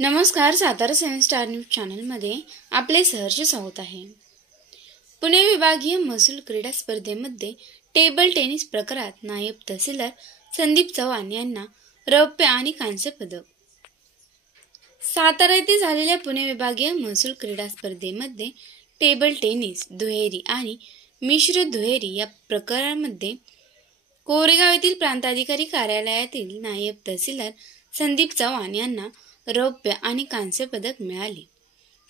नमस्कार, सातारा 7 star news चॅनलमध्ये आपले सहर्ष स्वागत आहे। पुणे विभागीय महसूल क्रीडा स्पर्धेमध्ये टेबल टेनिस प्रकारात नायब तहसीलदार संदीप चव्हाण यांना रौप्य आणि कांस्य पदक। सातारा येथे झालेल्या पुणे विभागीय महसूल क्रीडा स्पर्धेमध्ये टेबल टेनिस, दुहेरी आणि मिश्र दुहेरी या प्रकारांमध्ये कोरेगाव येथील प्रांताधिकारी कार्यालयातील नायब तहसीलदार संदीप चव्हाण यांना रौप्य आणि कांस्य पदक मिळाले।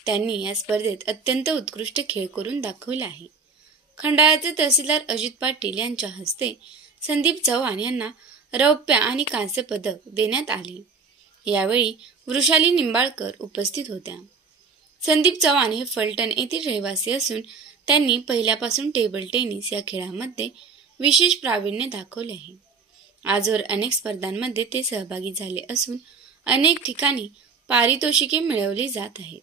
त्यांनी या स्पर्धेत अत्यंत उत्कृष्ट खेळ करून दाखवले आहे। खंडाळ्याचे तहसीलदार अजित पाटील यांच्या हस्ते संदीप चव्हाण यांना रौप्य आणि कांस्य पदक देण्यात आले। यावेळी वृषाली निंबाळकर उपस्थित होत्या। संदीप चव्हाण हे फलटण येथील रहिवासी असून त्यांनी पहिल्यापासून टेबल टेनिस या खेळामध्ये विशेष प्रावीण्य दाखवले आहे। आजवर अनेक स्पर्धांमध्ये ते सहभागी झाले असून अनेक ठिकाणी पारितोषिके मिळवली जात आहेत।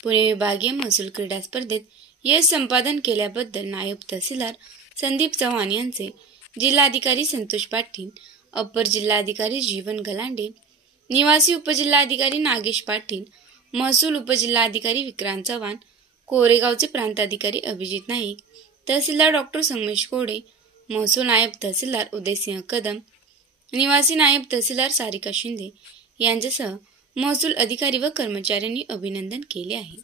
पुणे विभागीय महसूल क्रीडा स्पर्धेत यश संपादन केल्याबद्दल नायब तहसीलदार संदीप चव्हाण यांचे जिल्हाधिकारी संतोष पाटील, अप्पर जिल्हाधिकारी जीवन गलांडे, निवासी उपजिल्हाधिकारी नागेश पाटील, महसूल उपजिल्हाधिकारी विक्रांत चव्हाण, कोरेगावचे प्रांताधिकारी अभिजित नाईक, तहसीलदार डॉक्टर संगमेश कोडे, महसूल नायब तहसीलदार उदयसिंह कदम, निवासी नायब तहसीलदार सारिका शिंदे यांच्यासह महसूल अधिकारी व कर्मचाऱ्यांनी अभिनंदन केले आहे।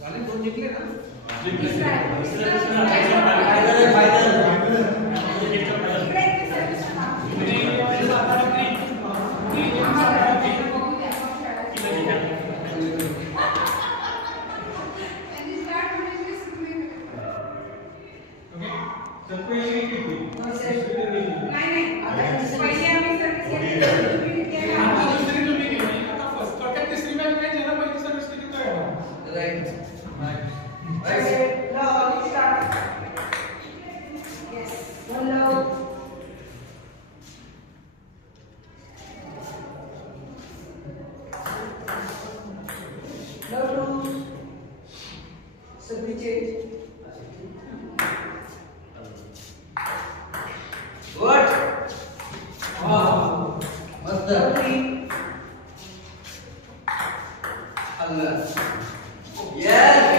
झाले 2 जिंकले ना. Yes.